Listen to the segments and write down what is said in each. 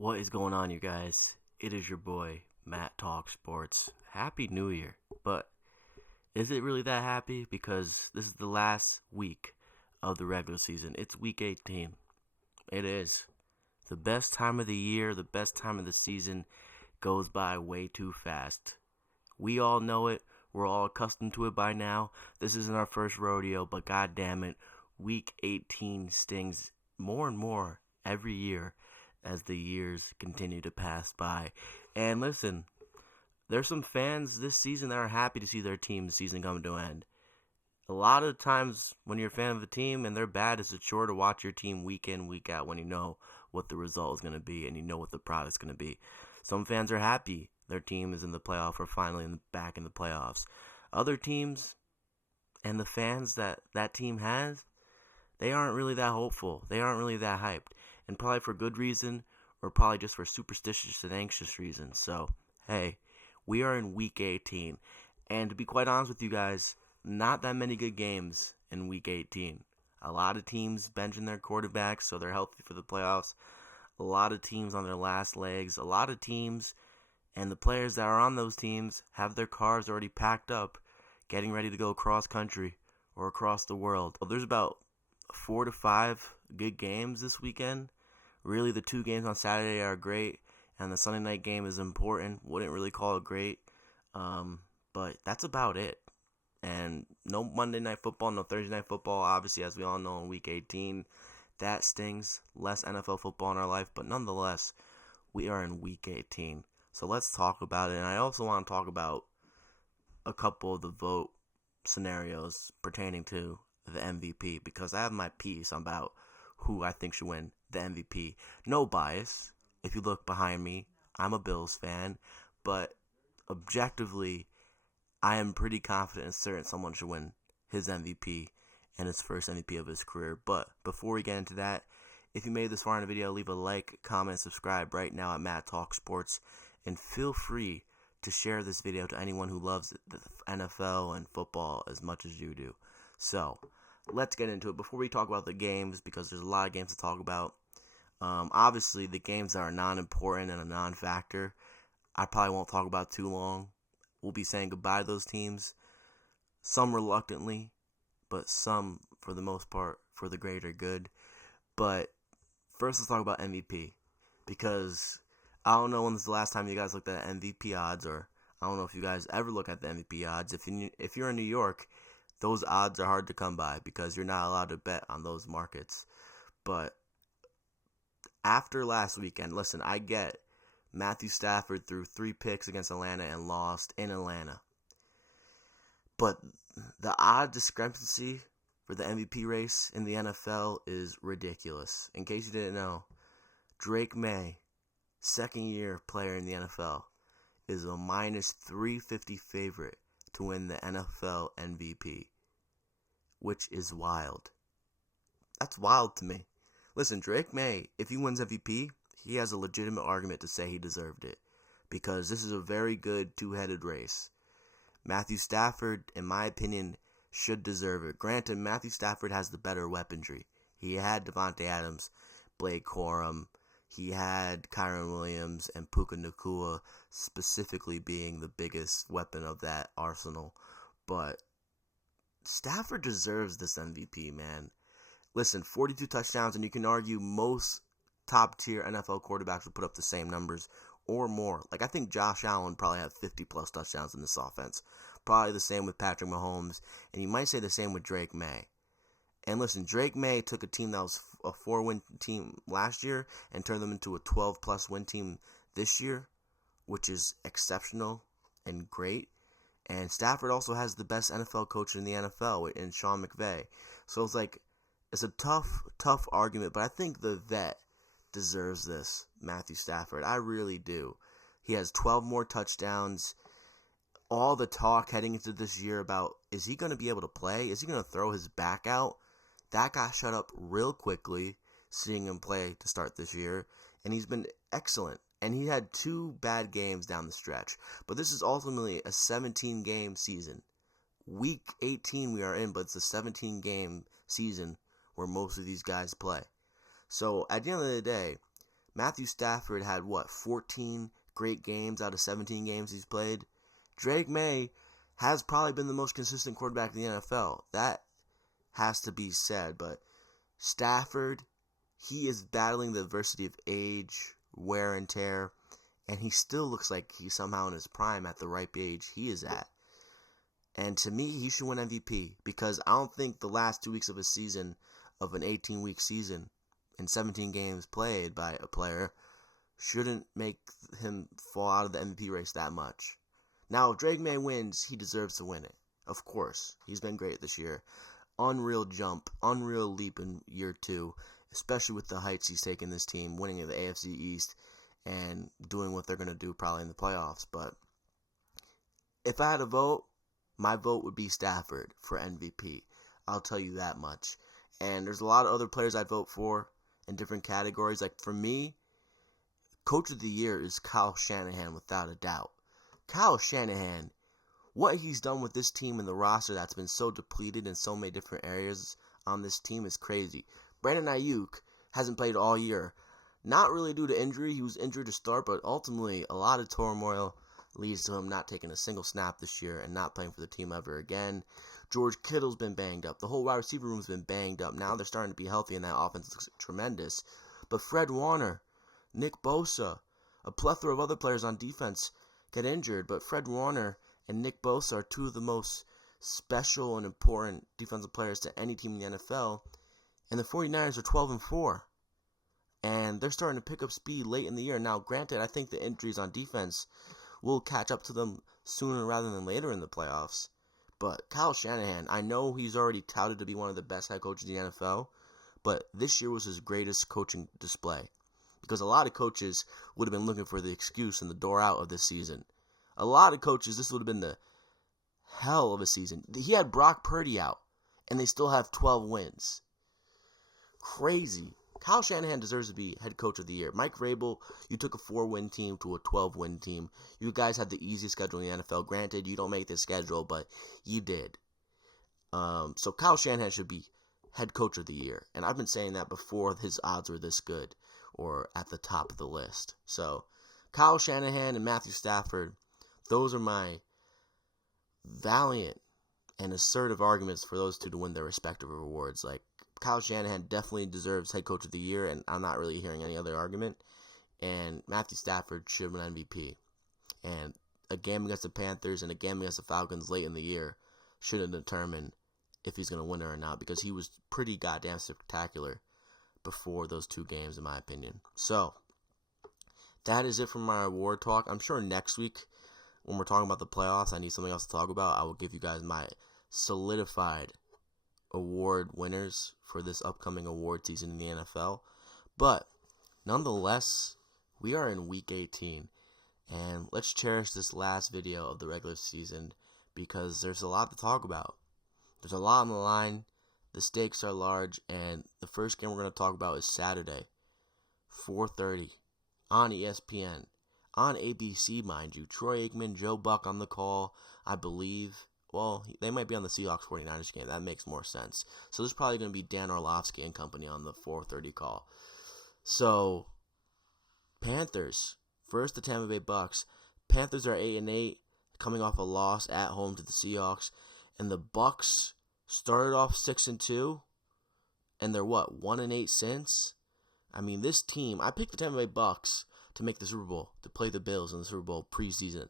What is going on, you guys? It is your boy, Matt Talk Sports. Happy New Year. But is it really that happy? Because this is the last week of the regular season. It's week 18. It is. The best time of the year, the best time of the season goes by way too fast. We all know it. We're all accustomed to it by now. This isn't our first rodeo, but god damn it, week 18 stings more and more every year as the years continue to pass by. And listen, there's some fans this season that are happy to see their team's season come to an end. A lot of times when you're a fan of a team and they're bad, it's a chore to watch your team week in, week out when you know what the result is going to be and you know what the product's going to be. Some fans are happy their team is in the playoff or finally back in the playoffs. Other teams and the fans that team has, they aren't really that hopeful. They aren't really that hyped. And probably for good reason or probably just for superstitious and anxious reasons. So, hey, we are in week 18. And to be quite honest with you guys, not that many good games in week 18. A lot of teams benching their quarterbacks so they're healthy for the playoffs. A lot of teams on their last legs. A lot of teams and the players that are on those teams have their cars already packed up, getting ready to go cross country or across the world. Well, there's about 4 to 5 good games this weekend. Really, the 2 games on Saturday are great, and the Sunday night game is important. Wouldn't really call it great, but that's about it. And no Monday night football, no Thursday night football. Obviously, as we all know, in week 18, that stings. Less NFL football in our life, but nonetheless, we are in week 18. So let's talk about it. And I also want to talk about a couple of the vote scenarios pertaining to the MVP because I have my piece about who I think should win the MVP. No bias. If you look behind me, I'm a Bills fan, but objectively, I am pretty confident and certain someone should win his MVP and his first MVP of his career. But before we get into that, if you made this far in the video, leave a like, comment, and subscribe right now at Matt Talk Sports, and feel free to share this video to anyone who loves the NFL and football as much as you do. So, let's get into it. Before we talk about the games, because there's a lot of games to talk about, obviously the games that are non-important and a non-factor, I probably won't talk about too long. We'll be saying goodbye to those teams, some reluctantly, but some, for the most part, for the greater good. But first, let's talk about MVP, because I don't know when this is the last time you guys looked at MVP odds, or I don't know if you guys ever look at the MVP odds. If you're in New York, those odds are hard to come by because you're not allowed to bet on those markets. But after last weekend, listen, I get Matthew Stafford threw 3 picks against Atlanta and lost in Atlanta. But the odd discrepancy for the MVP race in the NFL is ridiculous. In case you didn't know, Drake May, second-year player in the NFL, is a minus 350 favorite to win the NFL MVP, which is wild. That's wild to me. Listen, Drake May, if he wins MVP, he has a legitimate argument to say he deserved it, because this is a very good two-headed race. Matthew Stafford, in my opinion, should deserve it. Granted, Matthew Stafford has the better weaponry. He had Devontae Adams, Blake Corum, he had Kyron Williams, and Puka Nacua specifically being the biggest weapon of that arsenal. But Stafford deserves this MVP, man. Listen, 42 touchdowns, and you can argue most top-tier NFL quarterbacks would put up the same numbers or more. Like, I think Josh Allen probably had 50-plus touchdowns in this offense. Probably the same with Patrick Mahomes, and you might say the same with Drake May. And listen, Drake May took a team that was a 4-win team last year and turned them into a 12-plus win team this year, which is exceptional and great. And Stafford also has the best NFL coach in the NFL in Sean McVay. So it's a tough argument, but I think the vet deserves this, Matthew Stafford. I really do. He has 12 more touchdowns. All the talk heading into this year about, is he going to be able to play? Is he going to throw his back out? That got shut up real quickly, seeing him play to start this year, and he's been excellent. And he had 2 bad games down the stretch. But this is ultimately a 17-game season. Week 18 we are in, but it's a 17-game season where most of these guys play. So at the end of the day, Matthew Stafford had, 14 great games out of 17 games he's played? Drake May has probably been the most consistent quarterback in the NFL. That has to be said, but Stafford, he is battling the adversity of age, wear and tear, and he still looks like he's somehow in his prime at the ripe age he is at. And to me, he should win MVP because I don't think the last 2 weeks of a season, of an 18-week season, and 17 games played by a player, shouldn't make him fall out of the MVP race that much. Now, if Drake May wins, he deserves to win it. Of course. He's been great this year. Unreal jump, unreal leap in year 2, especially with the heights he's taken this team, winning the AFC East and doing what they're going to do probably in the playoffs. But if I had a vote, my vote would be Stafford for MVP. I'll tell you that much. And there's a lot of other players I'd vote for in different categories. Like for me, Coach of the Year is Kyle Shanahan without a doubt. Kyle Shanahan, what he's done with this team and the roster that's been so depleted in so many different areas on this team is crazy. Brandon Ayuk hasn't played all year. Not really due to injury. He was injured to start, but ultimately a lot of turmoil leads to him not taking a single snap this year and not playing for the team ever again. George Kittle's been banged up. The whole wide receiver room's been banged up. Now they're starting to be healthy and that offense looks tremendous. But Fred Warner, Nick Bosa, a plethora of other players on defense get injured, but Fred Warner and Nick Bosa are two of the most special and important defensive players to any team in the NFL, and the 49ers are 12-4, and they're starting to pick up speed late in the year. Now, granted, I think the injuries on defense will catch up to them sooner rather than later in the playoffs, but Kyle Shanahan, I know he's already touted to be one of the best head coaches in the NFL, but this year was his greatest coaching display. Because a lot of coaches would have been looking for the excuse and the door out of this season. A lot of coaches, this would have been the hell of a season. He had Brock Purdy out, and they still have 12 wins. Crazy. Kyle Shanahan deserves to be head coach of the year. Mike Vrabel, you took a 4-win team to a 12-win team. You guys had the easiest schedule in the NFL. Granted, you don't make this schedule, but you did. So Kyle Shanahan should be head coach of the year. And I've been saying that before his odds were this good, or at the top of the list. So, Kyle Shanahan and Matthew Stafford, those are my valiant and assertive arguments for those two to win their respective awards. Like, Kyle Shanahan definitely deserves head coach of the year, and I'm not really hearing any other argument. And Matthew Stafford should win MVP. And a game against the Panthers and a game against the Falcons late in the year should have determined if he's going to win it or not, because he was pretty goddamn spectacular before those two games, in my opinion. So, that is it for my award talk. I'm sure next week, when we're talking about the playoffs, I need something else to talk about. I will give you guys my solidified award winners for this upcoming award season in the NFL. But, nonetheless, we are in Week 18. And let's cherish this last video of the regular season because there's a lot to talk about. There's a lot on the line. The stakes are large, and the first game we're going to talk about is Saturday, 4:30, on ESPN, on ABC, mind you. Troy Aikman, Joe Buck on the call, I believe. Well, they might be on the Seahawks 49ers game. That makes more sense. So there's probably going to be Dan Orlovsky and company on the 4:30 call. So, Panthers, first the Tampa Bay Bucks. Panthers are 8-8, coming off a loss at home to the Seahawks, and the Bucks started off 6-2, and they're 1-8 since. I mean, this team, I picked the Tampa Bay Bucks to make the Super Bowl, to play the Bills in the Super Bowl preseason.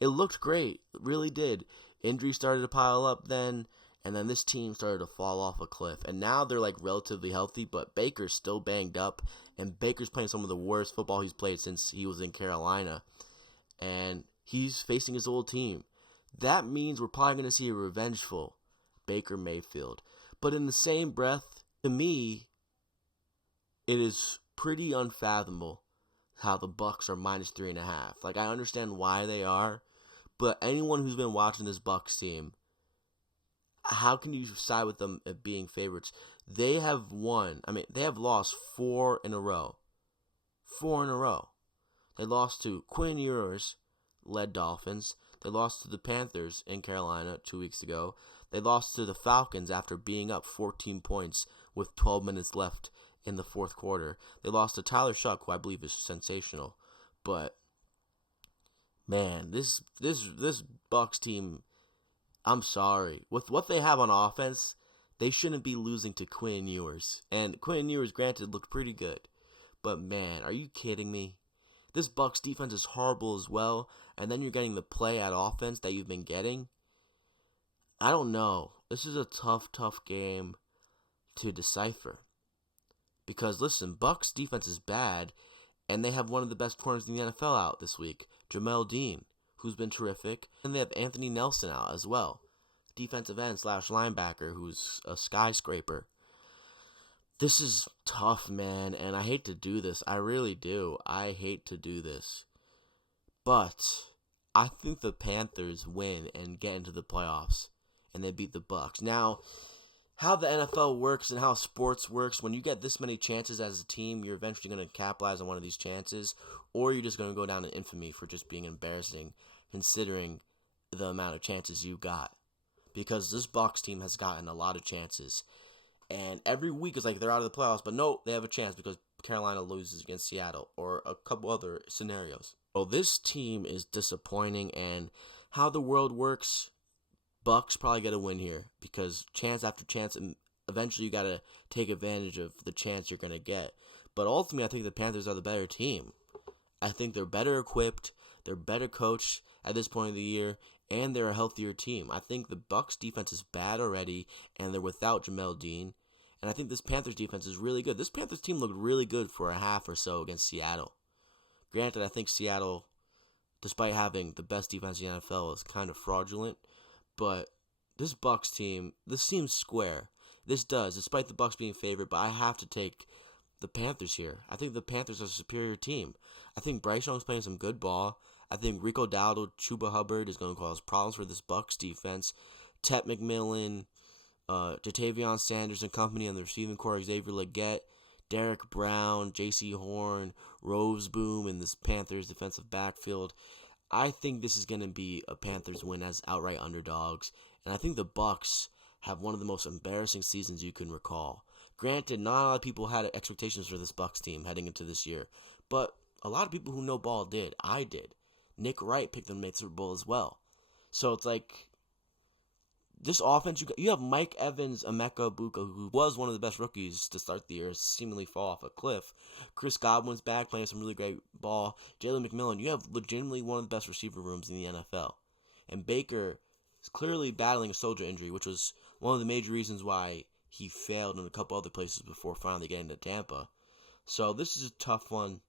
It looked great, it really did. Injuries started to pile up then, and then this team started to fall off a cliff. And now they're like relatively healthy, but Baker's still banged up, and Baker's playing some of the worst football he's played since he was in Carolina. And he's facing his old team. That means we're probably going to see a revengeful Baker Mayfield. But in the same breath, to me, it is pretty unfathomable how the Bucks are minus 3.5. Like, I understand why they are, but anyone who's been watching this Bucks team, how can you side with them at being favorites? They have lost 4 in a row. 4 in a row. They lost to Quinn Ewers led Dolphins. They lost to the Panthers in Carolina 2 weeks ago. They lost to the Falcons after being up 14 points with 12 minutes left in the fourth quarter. They lost to Tyler Shuck, who I believe is sensational. But man, this Bucks team, I'm sorry. With what they have on offense, they shouldn't be losing to Quinn Ewers. And Quinn Ewers, granted, looked pretty good. But man, are you kidding me? This Bucks defense is horrible as well, and then you're getting the play at offense that you've been getting. I don't know. This is a tough game to decipher. Because listen, Bucks defense is bad, and they have one of the best corners in the NFL out this week, Jamel Dean, who's been terrific, and they have Anthony Nelson out as well, defensive end / linebacker, who's a skyscraper. This is tough, man, and I hate to do this. I really do. I hate to do this. But I think the Panthers win and get into the playoffs, and they beat the Bucks. Now, how the NFL works and how sports works, when you get this many chances as a team, you're eventually going to capitalize on one of these chances, or you're just going to go down in infamy for just being embarrassing, considering the amount of chances you got. Because this Bucks team has gotten a lot of chances. And every week is like they're out of the playoffs, but no, they have a chance because Carolina loses against Seattle or a couple other scenarios. So this team is disappointing, and how the world works, Bucks probably get a win here because chance after chance, and eventually you got to take advantage of the chance you're going to get. But ultimately, I think the Panthers are the better team. I think they're better equipped, they're better coached at this point of the year, and they're a healthier team. I think the Bucks defense is bad already, and they're without Jamel Dean. And I think this Panthers defense is really good. This Panthers team looked really good for a half or so against Seattle. Granted, I think Seattle, despite having the best defense in the NFL, is kind of fraudulent. But this Bucks team, this seems square. This does, despite the Bucks being favored. But I have to take the Panthers here. I think the Panthers are a superior team. I think Bryce Young's playing some good ball. I think Rico Dowdle, Chuba Hubbard is going to cause problems for this Bucks defense. Tet McMillan, Jatavion Sanders and company on the receiving core, Xavier Legette, Derek Brown, J.C. Horn, Rose Boom in this Panthers defensive backfield. I think this is going to be a Panthers win as outright underdogs, and I think the Bucks have one of the most embarrassing seasons you can recall. Granted, not a lot of people had expectations for this Bucks team heading into this year, but a lot of people who know ball did. I did. Nick Wright picked them to make the Super Bowl as well. So it's like, this offense, you have Mike Evans, Emeka Egbuka, who was one of the best rookies to start the year, seemingly fall off a cliff. Chris Godwin's back, playing some really great ball. Jalen McMillan, you have legitimately one of the best receiver rooms in the NFL. And Baker is clearly battling a shoulder injury, which was one of the major reasons why he failed in a couple other places before finally getting to Tampa. So this is a tough one,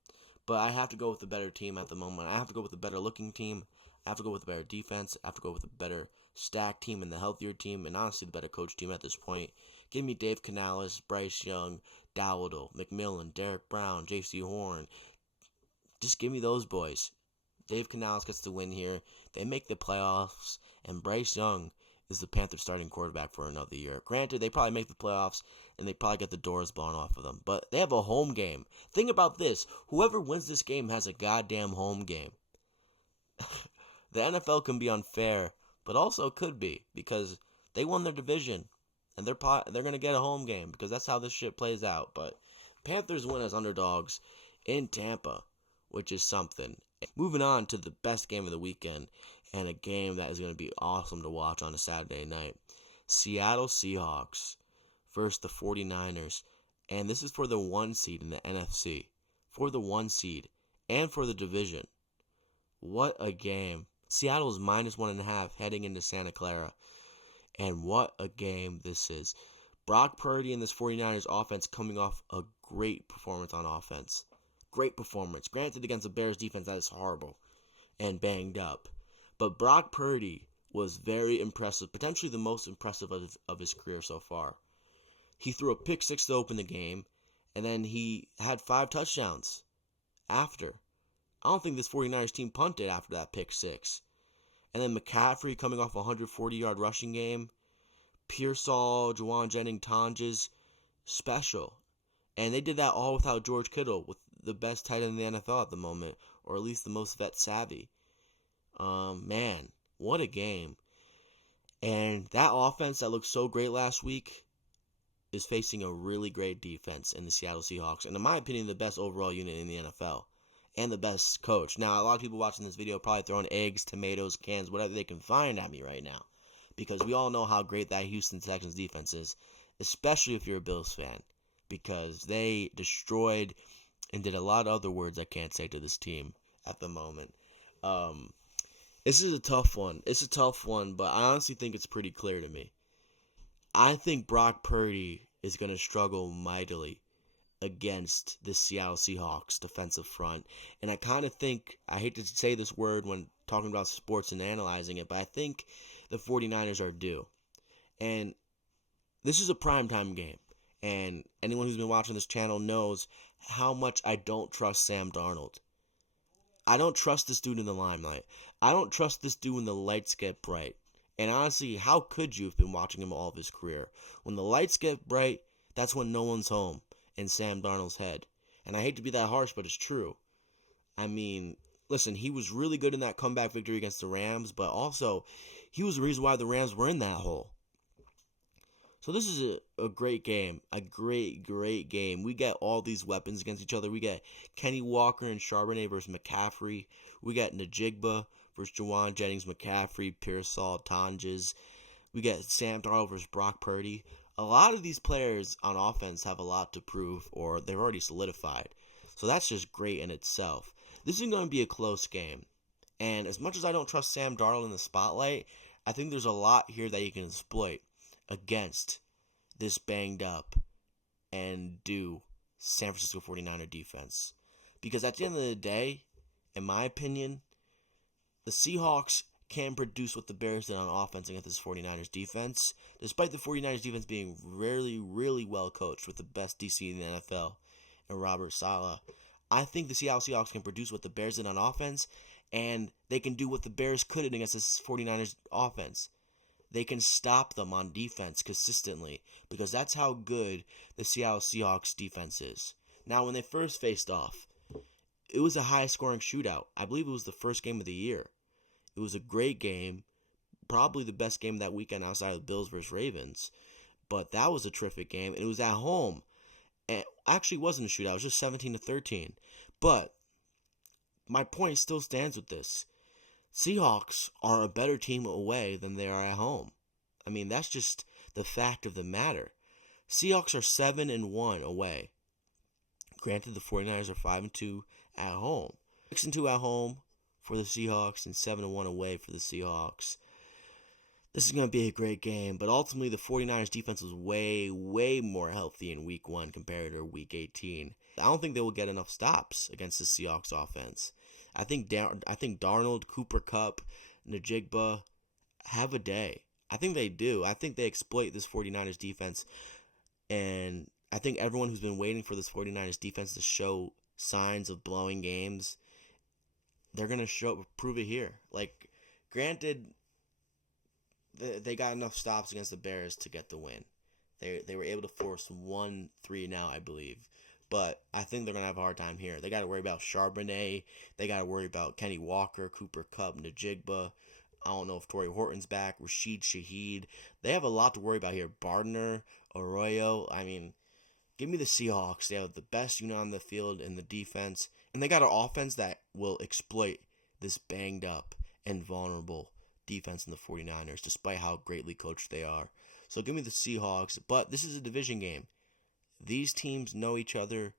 but I have to go with the better team at the moment. I have to go with the better looking team. I have to go with the better defense. I have to go with the better stacked team and the healthier team, and honestly the better coach team at this point. Give me Dave Canales, Bryce Young, Dowdle, McMillan, Derek Brown, J.C. Horn. Just give me those boys. Dave Canales gets the win here. They make the playoffs, and Bryce Young is the Panthers starting quarterback for another year. Granted, they probably make the playoffs, and they probably get the doors blown off of them, but they have a home game. Think about this. Whoever wins this game has a goddamn home game. The NFL can be unfair, but also could be, because they won their division, and they're going to get a home game, because that's how this shit plays out. But Panthers win as underdogs in Tampa, which is something. Moving on to the best game of the weekend, and a game that is going to be awesome to watch on a Saturday night. Seattle Seahawks versus the 49ers, and this is for the 1 seed in the NFC. For the 1 seed, and for the division. What a game. Seattle is -1.5 heading into Santa Clara. And what a game this is. Brock Purdy and this 49ers offense coming off a great performance on offense. Great performance. Granted, against the Bears defense that is horrible and banged up. But Brock Purdy was very impressive. Potentially the most impressive of his career so far. He threw a pick six to open the game. And then he had 5 touchdowns after. I don't think this 49ers team punted after that pick six. And then McCaffrey coming off a 140-yard rushing game. Pearsall, Juwan Jennings, special. And they did that all without George Kittle, with the best tight end in the NFL at the moment, or at least the most vet savvy. Man, what a game. And that offense that looked so great last week, is facing a really great defense in the Seattle Seahawks, and in my opinion, the best overall unit in the NFL, and the best coach. Now, a lot of people watching this video are probably throwing eggs, tomatoes, cans, whatever they can find at me right now, because we all know how great that Houston Texans defense is, especially if you're a Bills fan, because they destroyed and did a lot of other words I can't say to this team at the moment. This is a tough one. It's a tough one, but I honestly think it's pretty clear to me. I think Brock Purdy is going to struggle mightily against the Seattle Seahawks defensive front. And I kind of think, I hate to say this word when talking about sports and analyzing it, but I think the 49ers are due. And this is a primetime game. And anyone who's been watching this channel knows how much I don't trust Sam Darnold. I don't trust this dude in the limelight. I don't trust this dude when the lights get bright. And honestly, how could you have been watching him all of his career? When the lights get bright, that's when no one's home in Sam Darnold's head. And I hate to be that harsh, but it's true. I mean, listen, he was really good in that comeback victory against the Rams, but also he was the reason why the Rams were in that hole. So this is a great game, a great game. We get all these weapons against each other. We get Kenny Walker and Charbonnet versus McCaffrey. We got Njigba versus Jawan Jennings, McCaffrey, Pearsall, Tonjes. We got Sam Darnold versus Brock Purdy. A lot of these players on offense have a lot to prove, or they're already solidified. So that's just great in itself. This is going to be a close game. And as much as I don't trust Sam Darnold in the spotlight, I think there's a lot here that he can exploit against this banged up and due San Francisco 49er defense. Because at the end of the day, in my opinion, the Seahawks can produce what the Bears did on offense against this 49ers defense, despite the 49ers defense being really well coached with the best DC in the NFL and Robert Saleh. I think the Seattle Seahawks can produce what the Bears did on offense, and they can do what the Bears couldn't against this 49ers offense. They can stop them on defense consistently, because that's how good the Seattle Seahawks defense is. Now, when they first faced off, it was a high-scoring shootout. I believe it was the first game of the year. It was a great game, probably the best game that weekend outside of the Bills versus Ravens. But that was a terrific game, and it was at home. And actually, it wasn't a shootout. It was just 17-13. But my point still stands with this. Seahawks are a better team away than they are at home. I mean, that's just the fact of the matter. Seahawks are 7-1 away. Granted, the 49ers are 5-2 at home. 6-2 at home for the Seahawks and 7-1 away for the Seahawks. This is going to be a great game, but ultimately the 49ers defense was way more healthy in week 1 compared to week 18. I don't think they will get enough stops against the Seahawks offense. I think Darnold, Cooper Kupp, Njigba have a day. I think they do. I think they exploit this 49ers defense, and I think everyone who's been waiting for this 49ers defense to show signs of blowing games, they're going to prove it here. Like, granted, they got enough stops against the Bears to get the win. They were able to force 1 3-and-out, I believe. But I think they're going to have a hard time here. They got to worry about Charbonnet. They got to worry about Kenny Walker, Cooper Kupp, Njigba. I don't know if Torrey Horton's back, Rashid Shaheed. They have a lot to worry about here. Bardner, Arroyo. I mean, give me the Seahawks. They have the best unit on the field in the defense. And they got an offense that will exploit this banged up and vulnerable defense in the 49ers, despite how greatly coached they are. So give me the Seahawks. But this is a division game. These teams know each other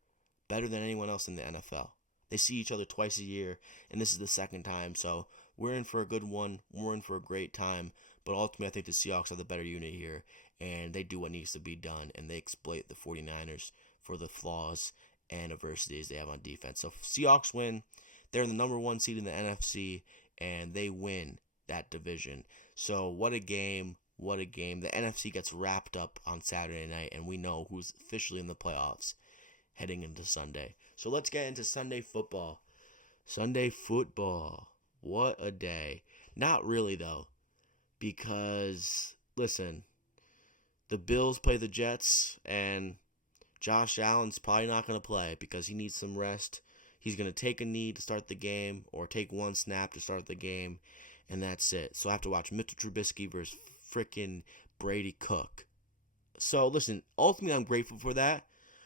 better than anyone else in the NFL. They see each other twice a year, and this is the second time. So we're in for a good one. We're in for a great time. But ultimately, I think the Seahawks are the better unit here, and they do what needs to be done, and they exploit the 49ers for the flaws and adversities they have on defense. So if Seahawks win, they're in the number 1 seed in the NFC, and they win that division. So what a game. What a game. The NFC gets wrapped up on Saturday night, and we know who's officially in the playoffs heading into Sunday. So let's get into Sunday football. Sunday football. What a day. Not really, though, because, listen, the Bills play the Jets, and Josh Allen's probably not going to play because he needs some rest. He's going to take a knee to start the game or take 1 snap to start the game, and that's it. So I have to watch Mitchell Trubisky versus freaking Brady Cook. So listen, ultimately I'm grateful for that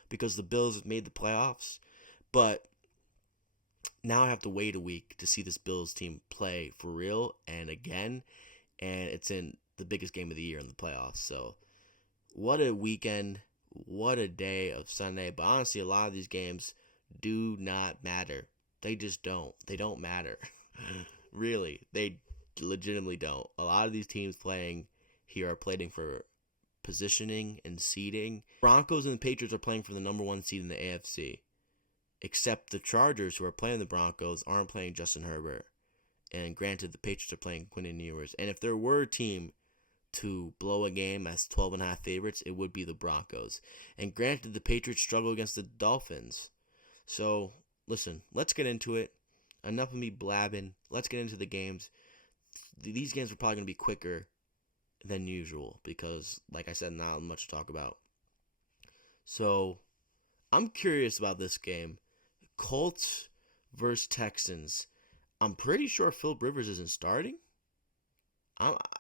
because the Bills made the playoffs, but now I have to wait a week to see this Bills team play for real and again, and it's in the biggest game of the year in the playoffs. So what a weekend, what a day of Sunday. But honestly, a lot of these games do not matter. They just don't. They don't matter. Really, they legitimately don't. A lot of these teams playing here are playing for positioning and seeding. Broncos and the Patriots are playing for the number one seed in the AFC. Except the Chargers, who are playing the Broncos, aren't playing Justin Herbert. And granted, the Patriots are playing Quinn Ewers. And if there were a team to blow a game as 12.5 favorites, it would be the Broncos. And granted, the Patriots struggle against the Dolphins. So, listen, let's get into it. Enough of me blabbing. Let's get into the games. These games are probably going to be quicker than usual because, like I said, not much to talk about. So, I'm curious about this game. Colts versus Texans. I'm pretty sure Philip Rivers isn't starting.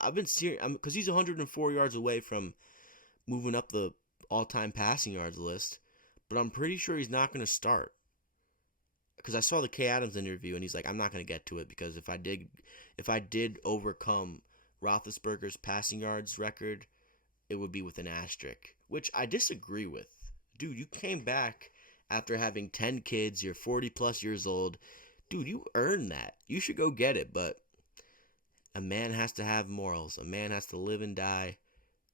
I've been seeing because he's 104 yards away from moving up the all-time passing yards list, but I'm pretty sure he's not going to start. Because I saw the Kay Adams interview and he's like, I'm not going to get to it because if I did overcome Roethlisberger's passing yards record, it would be with an asterisk, which I disagree with. Dude, you came back after having 10 kids, you're 40 plus years old. Dude, you earned that. You should go get it, but a man has to have morals. A man has to live and die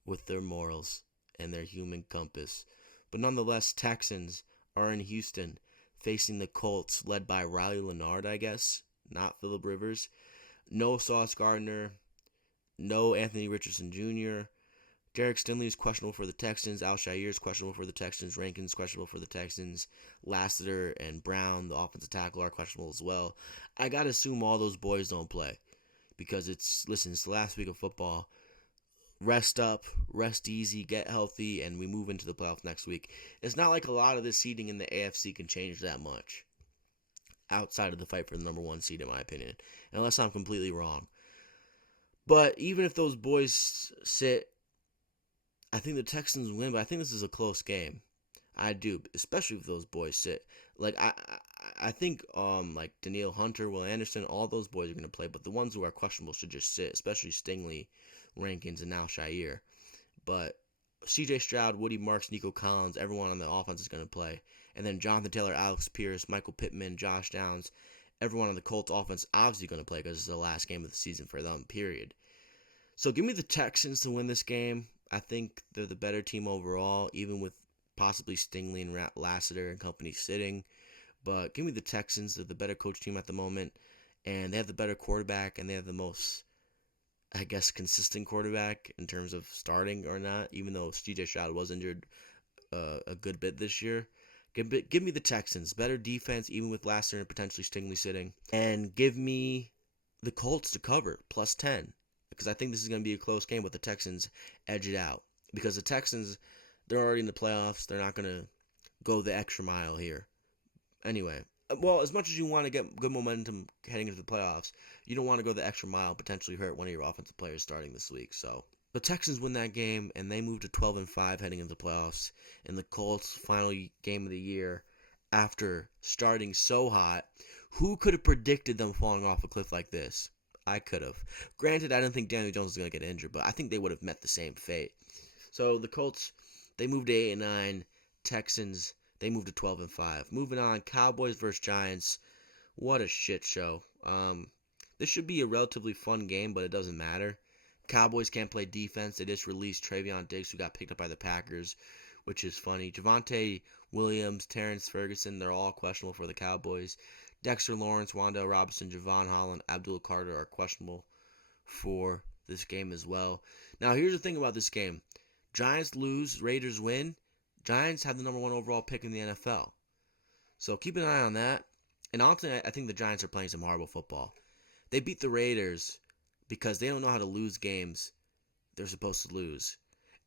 with their morals and their human compass. But nonetheless, Texans are in Houston facing the Colts led by Riley Leonard, I guess, not Phillip Rivers. No Sauce Gardner, no Anthony Richardson Jr., Derek Stingley is questionable for the Texans. Al-Shaair is questionable for the Texans. Rankin's questionable for the Texans. Lassiter and Brown, the offensive tackle, are questionable as well. I got to assume all those boys don't play because it's the last week of football. Rest up, rest easy, get healthy, and we move into the playoffs next week. It's not like a lot of the seeding in the AFC can change that much outside of the fight for the number one seed, in my opinion, unless I'm completely wrong. But even if those boys sit, I think the Texans win, but I think this is a close game. I do, especially if those boys sit. Like I think like Danielle Hunter, Will Anderson, all those boys are going to play, but the ones who are questionable should just sit, especially Stingley, Rankins, and Al-Shaair. But C.J. Stroud, Woody Marks, Nico Collins, everyone on the offense is going to play. And then Jonathan Taylor, Alex Pierce, Michael Pittman, Josh Downs, everyone on the Colts offense obviously going to play because it's the last game of the season for them, period. So give me the Texans to win this game. I think they're the better team overall, even with possibly Stingley and Lassiter and company sitting. But give me the Texans. They're the better coach team at the moment. And they have the better quarterback, and they have the most, I guess, consistent quarterback in terms of starting or not, even though C.J. Stroud was injured a good bit this year. Give me the Texans. Better defense, even with Lassiter and potentially Stingley sitting. And give me the Colts to cover, plus 10. Because I think this is going to be a close game, but the Texans edge it out. Because the Texans, they're already in the playoffs. They're not going to go the extra mile here. Anyway, well, as much as you want to get good momentum heading into the playoffs, you don't want to go the extra mile, potentially hurt one of your offensive players starting this week. So the Texans win that game, and they move to 12-5 heading into the playoffs. And the Colts' final game of the year, after starting so hot, who could have predicted them falling off a cliff like this? I could have. Granted, I didn't think Daniel Jones was going to get injured, but I think they would have met the same fate. So the Colts, they moved to 8-9. Texans, they moved to 12-5. Moving on, Cowboys versus Giants. What a shit show. This should be a relatively fun game, but it doesn't matter. Cowboys can't play defense. They just released Travion Diggs, who got picked up by the Packers, which is funny. Javonte Williams, Terrence Ferguson, they're all questionable for the Cowboys. Dexter Lawrence, Wan'Dale Robinson, Javon Holland, Abdul Carter are questionable for this game as well. Now, here's the thing about this game. Giants lose, Raiders win. Giants have the number one overall pick in the NFL. So keep an eye on that. And ultimately, I think the Giants are playing some horrible football. They beat the Raiders because they don't know how to lose games they're supposed to lose.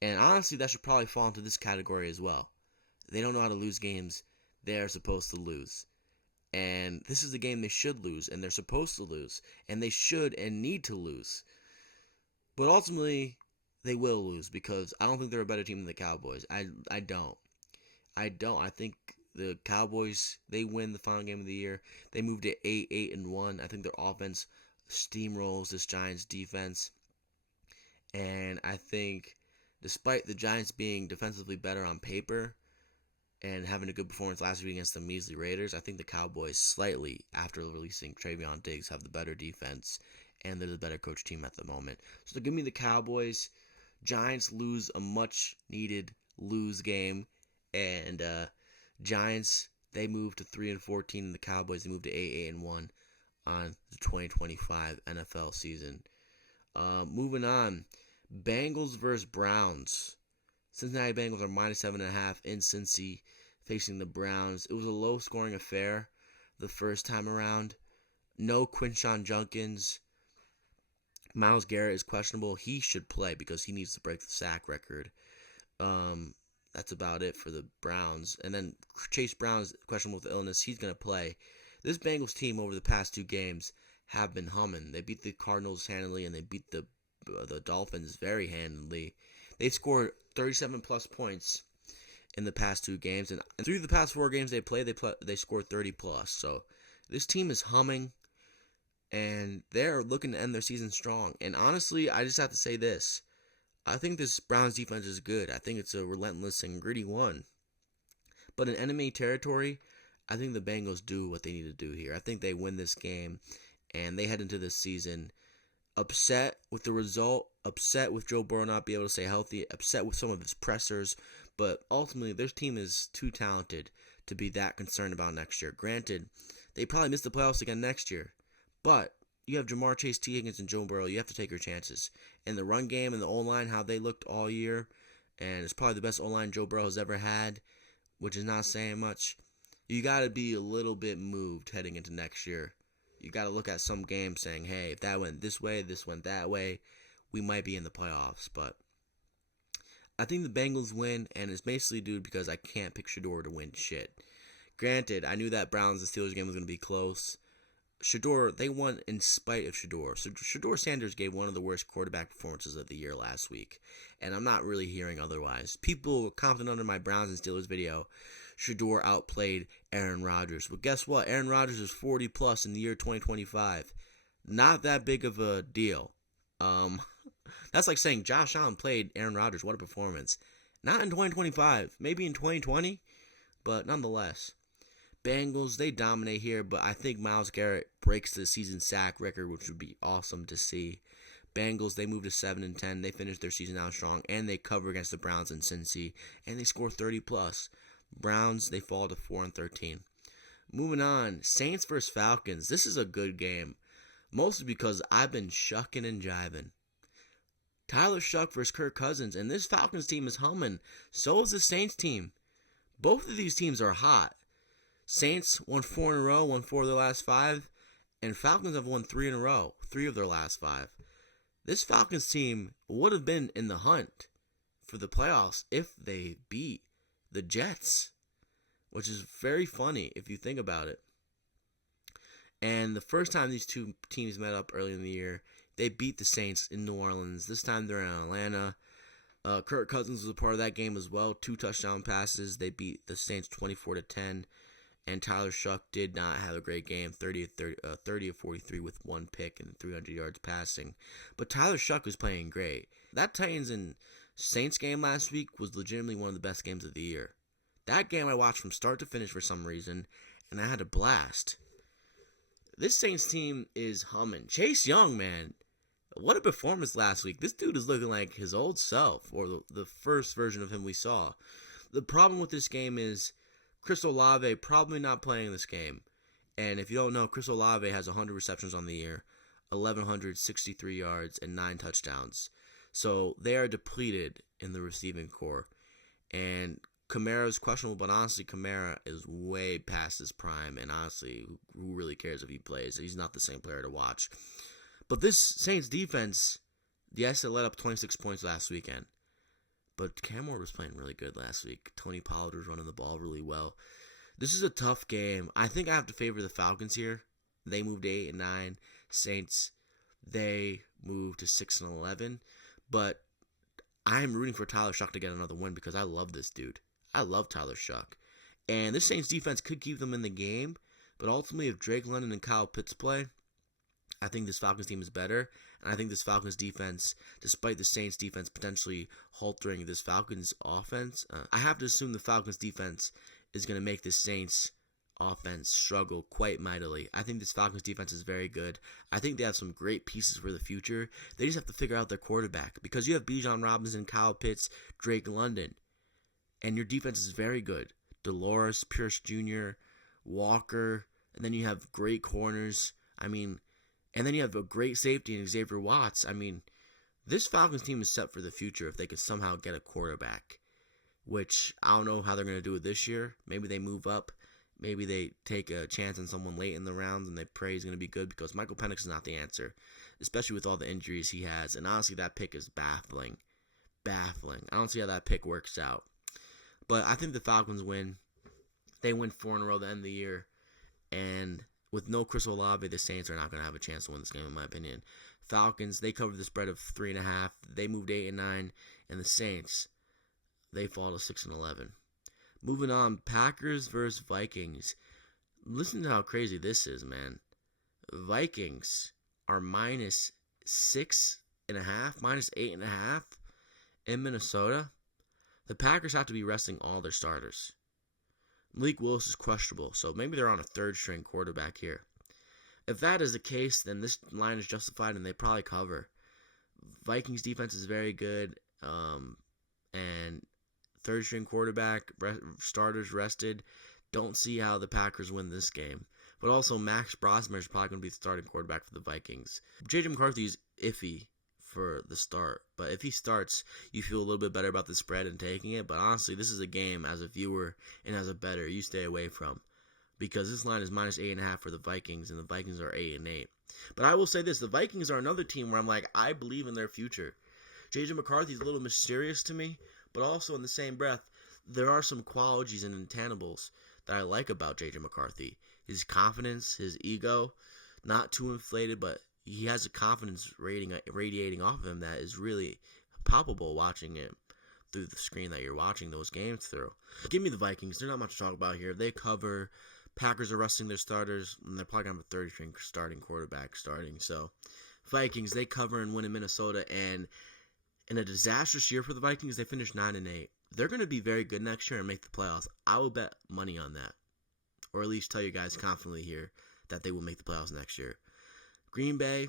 And honestly, that should probably fall into this category as well. They don't know how to lose games they're supposed to lose. And this is the game they should lose, and they're supposed to lose, and they should and need to lose. But ultimately, They will lose because I don't think they're a better team than the Cowboys. I don't. I don't. I think the Cowboys, they win the final game of the year. They moved to 8-1. I think their offense steamrolls this Giants defense. And I think despite the Giants being defensively better on paper and having a good performance last week against the measly Raiders, I think the Cowboys slightly, after releasing Travion Diggs, have the better defense and they're the better coach team at the moment. So give me the Cowboys. Giants lose a much needed lose game, and Giants, they move to 3-14, and the Cowboys, they move to 8-1 on the 2025 NFL season. Moving on, Bengals versus Browns. Cincinnati Bengals are -7.5 in Cincy, facing the Browns. It was a low-scoring affair the first time around. No Quinshon Judkins. Myles Garrett is questionable. He should play because he needs to break the sack record. That's about it for the Browns. And then Chase Brown is questionable with illness. He's going to play. This Bengals team over the past two games have been humming. They beat the Cardinals handily, and they beat the Dolphins very handily. They've scored 37-plus points in the past two games. And through the past four games they played, they scored 30-plus. So this team is humming. And they're looking to end their season strong. And honestly, I just have to say this. I think this Browns defense is good. I think it's a relentless and gritty one. But in enemy territory, I think the Bengals do what they need to do here. I think they win this game, and they head into this season upset with the result, upset with Joe Burrow not being able to stay healthy, upset with some of his pressers. But ultimately, their team is too talented to be that concerned about next year. Granted, they probably miss the playoffs again next year. But you have Jamar Chase, T. Higgins, and Joe Burrow. You have to take your chances. And the run game and the O-line, how they looked all year, and it's probably the best O-line Joe Burrow has ever had, which is not saying much. You got to be a little bit moved heading into next year. You got to look at some games saying, hey, if that went this way, this went that way, we might be in the playoffs. But I think the Bengals win, and it's basically due because I can't pick Shedeur to win shit. Granted, I knew that Browns and Steelers game was going to be close. Shedeur, they won in spite of Shedeur. So Shedeur Sanders gave one of the worst quarterback performances of the year last week. And I'm not really hearing otherwise. People commented under my Browns and Steelers video, Shedeur outplayed Aaron Rodgers. But guess what? Aaron Rodgers is 40-plus in the year 2025. Not that big of a deal. That's like saying Josh Allen played Aaron Rodgers. What a performance. Not in 2025. Maybe in 2020. But nonetheless. Bengals, they dominate here, but I think Myles Garrett breaks the season sack record, which would be awesome to see. Bengals, they move to 7-10. They finish their season out strong, and they cover against the Browns in Cincy, and they score 30-plus. Browns, they fall to 4-13. Moving on, Saints versus Falcons. This is a good game, mostly because I've been shucking and jiving. Tyler Shuck versus Kirk Cousins, and this Falcons team is humming. So is the Saints team. Both of these teams are hot. Saints won 4 in a row, won 4 of their last 5, and Falcons have won 3 in a row, 3 of their last 5. This Falcons team would have been in the hunt for the playoffs if they beat the Jets, which is very funny if you think about it. And the first time these two teams met up early in the year, they beat the Saints in New Orleans. This time they're in Atlanta. Kirk Cousins was a part of that game as well. 2 touchdown passes. They beat the Saints 24-10. And Tyler Shuck did not have a great game, 30 of 43 with 1 pick and 300 yards passing. But Tyler Shuck was playing great. That Titans and Saints game last week was legitimately one of the best games of the year. That game I watched from start to finish for some reason, and I had a blast. This Saints team is humming. Chase Young, man, what a performance last week. This dude is looking like his old self, or the first version of him we saw. The problem with this game is Chris Olave probably not playing this game. And if you don't know, Chris Olave has 100 receptions on the year, 1,163 yards, and 9 touchdowns. So they are depleted in the receiving core. And Kamara is questionable, but honestly, Kamara is way past his prime. And honestly, who really cares if he plays? He's not the same player to watch. But this Saints defense, yes, it let up 26 points last weekend. But Cam Ward was playing really good last week. Tony Pollard was running the ball really well. This is a tough game. I think I have to favor the Falcons here. They moved to 8-9. Saints, they moved to 6-11. But I'm rooting for Tyler Shuck to get another win because I love this dude. I love Tyler Shuck. And this Saints defense could keep them in the game, but ultimately if Drake London and Kyle Pitts play, I think this Falcons team is better, and I think this Falcons defense, despite the Saints defense potentially haltering this Falcons offense, I have to assume the Falcons defense is going to make this Saints offense struggle quite mightily. I think this Falcons defense is very good. I think they have some great pieces for the future. They just have to figure out their quarterback, because you have Bijan Robinson, Kyle Pitts, Drake London, and your defense is very good. Dolores, Pierce Jr., Walker, and then you have great corners. And then you have a great safety in Xavier Watts. This Falcons team is set for the future if they can somehow get a quarterback, which I don't know how they're going to do it this year. Maybe they move up. Maybe they take a chance on someone late in the rounds and they pray he's going to be good, because Michael Penix is not the answer, especially with all the injuries he has. And honestly, that pick is baffling. I don't see how that pick works out. But I think the Falcons win. They win 4 in a row at the end of the year. And with no Chris Olave, the Saints are not going to have a chance to win this game, in my opinion. Falcons, they covered the spread of 3.5. They moved 8-9. And the Saints, they fall to 6-11. Moving on, Packers versus Vikings. Listen to how crazy this is, man. Vikings are minus 6.5, minus 8.5 in Minnesota. The Packers have to be resting all their starters. Malik Willis is questionable, so maybe they're on a third-string quarterback here. If that is the case, then this line is justified and they probably cover. Vikings defense is very good, and third-string quarterback, starters rested. Don't see how the Packers win this game. But also, Max Brosmer is probably going to be the starting quarterback for the Vikings. J.J. McCarthy is iffy for the start, but if he starts, you feel a little bit better about the spread and taking it. But honestly, this is a game, as a viewer and as a bettor, you stay away from, because this line is minus 8.5 for the Vikings, and the Vikings are 8-8. But I will say this: the Vikings are another team where I'm like, I believe in their future. J.J. McCarthy is a little mysterious to me, but also in the same breath, there are some qualities and intangibles that I like about J.J. McCarthy. His confidence, his ego, not too inflated, but he has a confidence radiating off of him that is really palpable watching it through the screen that you're watching those games through. Give me the Vikings. There's not much to talk about here. They cover. Packers are resting their starters, and they're probably going to have a 30-string starting quarterback starting. So, Vikings, they cover and win in Minnesota, and in a disastrous year for the Vikings, they finished 9-8. They're going to be very good next year and make the playoffs. I will bet money on that, or at least tell you guys confidently here that they will make the playoffs next year. Green Bay,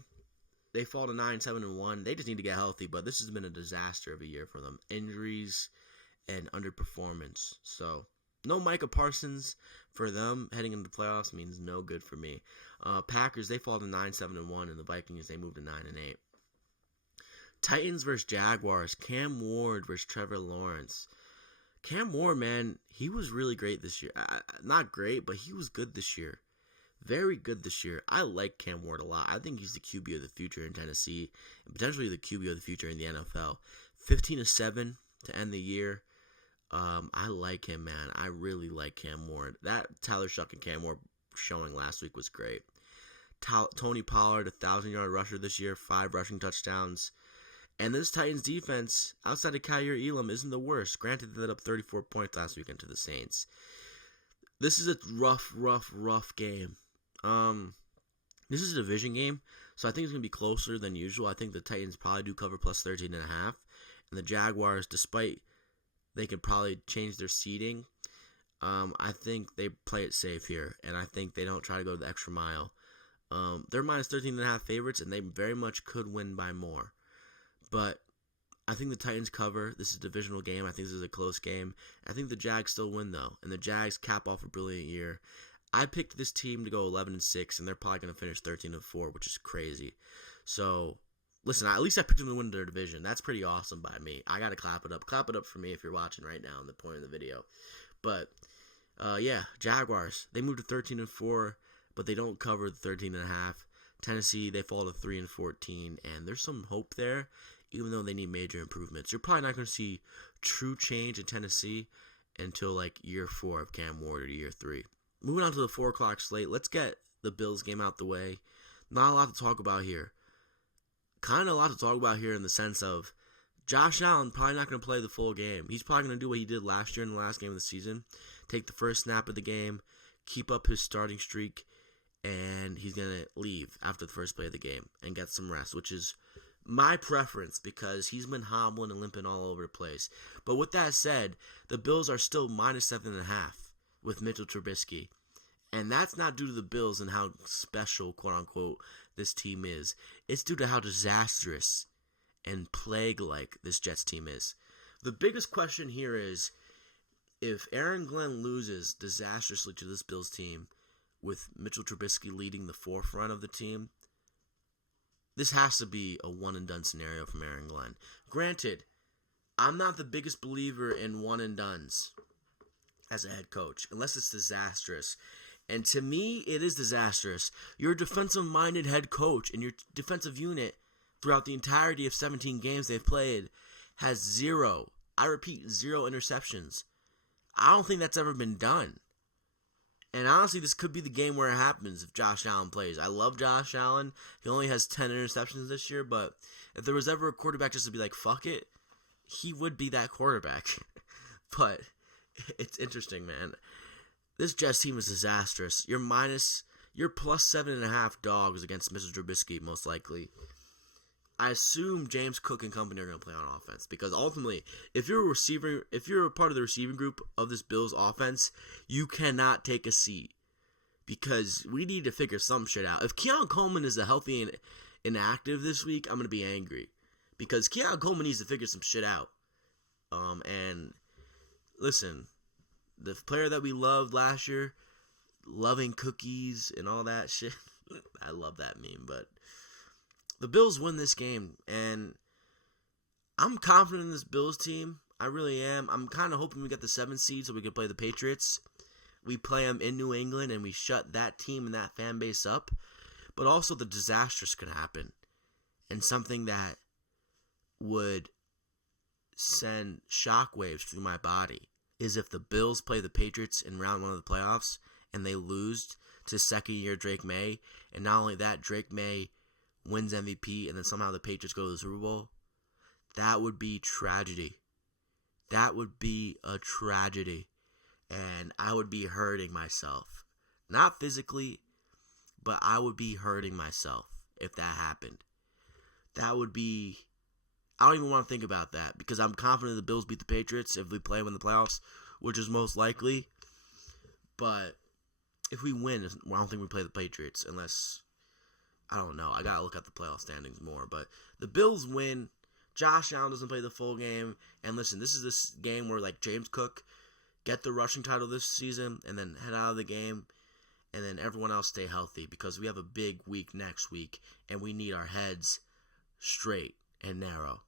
they fall to 9-7-1. They just need to get healthy, but this has been a disaster of a year for them. Injuries and underperformance. So, no Micah Parsons for them heading into the playoffs means no good for me. Packers, they fall to 9-7-1, and the Vikings, they move to 9-8. Titans versus Jaguars. Cam Ward versus Trevor Lawrence. Cam Ward, man, he was really great this year. Not great, but he was good this year. Very good this year. I like Cam Ward a lot. I think he's the QB of the future in Tennessee, and potentially the QB of the future in the NFL. 15-7 to end the year. I like him, man. I really like Cam Ward. That Tyler Shuck and Cam Ward showing last week was great. Tony Pollard, 1,000-yard rusher this year, 5 rushing touchdowns. And this Titans defense, outside of Kaiir Elam, isn't the worst. Granted, they let up 34 points last weekend to the Saints. This is a rough game. This is a division game, so I think it's going to be closer than usual. I think the Titans probably do cover plus 13.5. And the Jaguars, despite they could probably change their seeding, I think they play it safe here. And I think they don't try to go the extra mile. They're minus 13.5 favorites, and they very much could win by more. But I think the Titans cover. This is a divisional game. I think this is a close game. I think the Jags still win, though. And the Jags cap off a brilliant year. I picked this team to go 11-6, and they're probably going to finish 13-4, which is crazy. So, listen, at least I picked them to win their division. That's pretty awesome by me. I got to clap it up. Clap it up for me if you're watching right now in the point of the video. But, yeah, Jaguars. They moved to 13-4, but they don't cover the 13.5. Tennessee, they fall to 3-14, and there's some hope there, even though they need major improvements. You're probably not going to see true change in Tennessee until like year 4 of Cam Ward or year 3. Moving on to the 4 o'clock slate, let's get the Bills game out the way. Not a lot to talk about here. Kind of a lot to talk about here in the sense of Josh Allen probably not going to play the full game. He's probably going to do what he did last year in the last game of the season. Take the first snap of the game, keep up his starting streak, and he's going to leave after the first play of the game and get some rest, which is my preference because he's been hobbling and limping all over the place. But with that said, the Bills are still minus 7.5 with Mitchell Trubisky. And that's not due to the Bills and how special, quote-unquote, this team is. It's due to how disastrous and plague-like this Jets team is. The biggest question here is, if Aaron Glenn loses disastrously to this Bills team, with Mitchell Trubisky leading the forefront of the team, this has to be a one-and-done scenario from Aaron Glenn. Granted, I'm not the biggest believer in one-and-dones as a head coach, unless it's disastrous. And to me, it is disastrous. You're a defensive-minded head coach, and your defensive unit, throughout the entirety of 17 games they've played, has 0 interceptions. I don't think that's ever been done. And honestly, this could be the game where it happens if Josh Allen plays. I love Josh Allen. He only has 10 interceptions this year, but if there was ever a quarterback just to be like, fuck it, he would be that quarterback. But it's interesting, man. This Jets team is disastrous. You're plus 7.5 dogs against Mr. Trubisky, most likely. I assume James Cook and company are going to play on offense because ultimately, if you're a part of the receiving group of this Bills offense, you cannot take a seat because we need to figure some shit out. If Keon Coleman is a healthy and inactive this week, I'm going to be angry because Keon Coleman needs to figure some shit out. And listen, the player that we loved last year, loving cookies and all that shit, I love that meme, but the Bills win this game, and I'm confident in this Bills team. I really am. I'm kind of hoping we get the 7th seed so we can play the Patriots. We play them in New England, and we shut that team and that fan base up. But also the disastrous could happen, and something that would send shockwaves through my body is if the Bills play the Patriots in round 1 of the playoffs, and they lose to second-year Drake May, and not only that, Drake May wins MVP, and then somehow the Patriots go to the Super Bowl, that would be tragedy. That would be a tragedy. And I would be hurting myself. Not physically, but I would be hurting myself if that happened. That would be... I don't even want to think about that, because I'm confident the Bills beat the Patriots if we play them in the playoffs, which is most likely. But if we win, I don't think we play the Patriots unless... I don't know. I got to look at the playoff standings more. But the Bills win. Josh Allen doesn't play the full game. And listen, this is this game where, like, James Cook get the rushing title this season and then head out of the game. And then everyone else stay healthy because we have a big week next week. And we need our heads straight and narrow.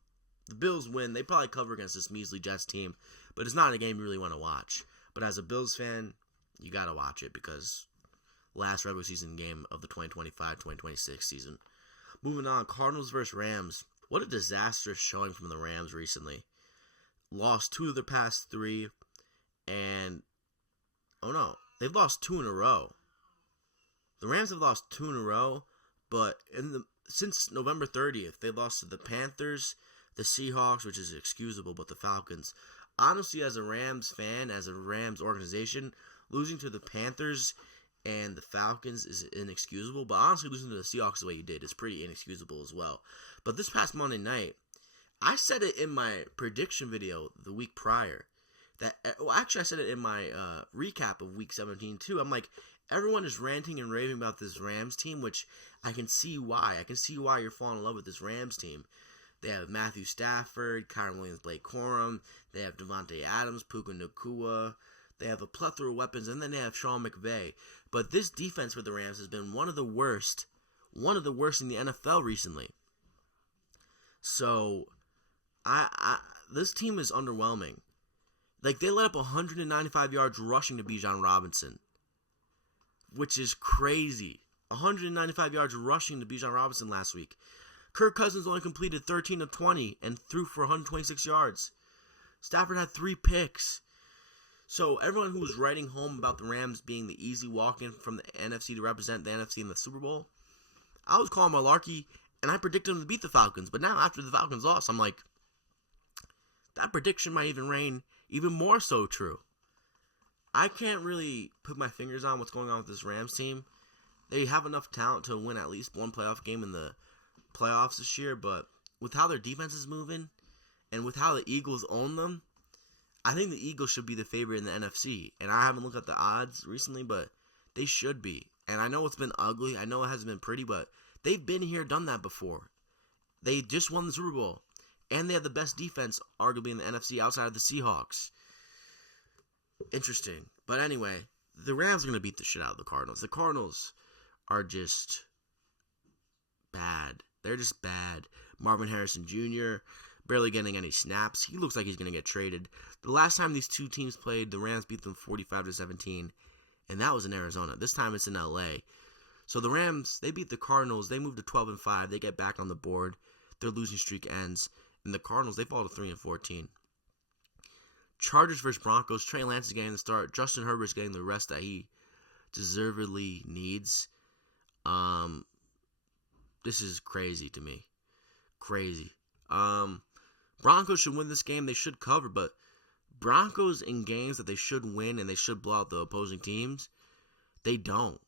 The Bills win. They probably cover against this measly Jets team. But it's not a game you really want to watch. But as a Bills fan, you got to watch it because... last regular season game of the 2025-2026 season. Moving on, Cardinals versus Rams. What a disastrous showing from the Rams recently. Lost 2 of their past 3, and they've lost 2 in a row. The Rams have lost 2 in a row, but since November 30th, they lost to the Panthers, the Seahawks, which is excusable, but the Falcons. Honestly, as a Rams fan, as a Rams organization, losing to the Panthers and the Falcons is inexcusable, but honestly, losing to the Seahawks the way you did is pretty inexcusable as well. But this past Monday night, I said it in my prediction video the week prior. I said it in my recap of Week 17 too. I'm like, everyone is ranting and raving about this Rams team, which I can see why. I can see why you're falling in love with this Rams team. They have Matthew Stafford, Kyren Williams, Blake Corum. They have Devontae Adams, Puka Nacua. They have a plethora of weapons, and then they have Sean McVay. But this defense for the Rams has been one of the worst in the NFL recently. So, this team is underwhelming. Like, they let up 195 yards rushing to Bijan Robinson, which is crazy. 195 yards rushing to Bijan Robinson last week. Kirk Cousins only completed 13 of 20 and threw for 126 yards. Stafford had 3 picks. So everyone who was writing home about the Rams being the easy walk-in from the NFC to represent the NFC in the Super Bowl, I was calling malarkey, and I predicted them to beat the Falcons. But now, after the Falcons lost, I'm like, that prediction might even reign even more so true. I can't really put my fingers on what's going on with this Rams team. They have enough talent to win at least one playoff game in the playoffs this year, but with how their defense is moving and with how the Eagles own them, I think the Eagles should be the favorite in the NFC. And I haven't looked at the odds recently, but they should be. And I know it's been ugly. I know it hasn't been pretty, but they've been here, done that before. They just won the Super Bowl. And they have the best defense, arguably, in the NFC outside of the Seahawks. Interesting. But anyway, the Rams are going to beat the shit out of the Cardinals. The Cardinals are just bad. They're just bad. Marvin Harrison Jr. barely getting any snaps. He looks like he's going to get traded. The last time these two teams played, the Rams beat them 45-17, and that was in Arizona. This time it's in LA. So the Rams, they beat the Cardinals. They move to 12-5. They get back on the board. Their losing streak ends. And the Cardinals, they fall to 3-14. Chargers versus Broncos. Trey Lance is getting the start. Justin Herbert is getting the rest that he deservedly needs. This is crazy to me. Crazy. Broncos should win this game. They should cover, but Broncos in games that they should win and they should blow out the opposing teams, they don't.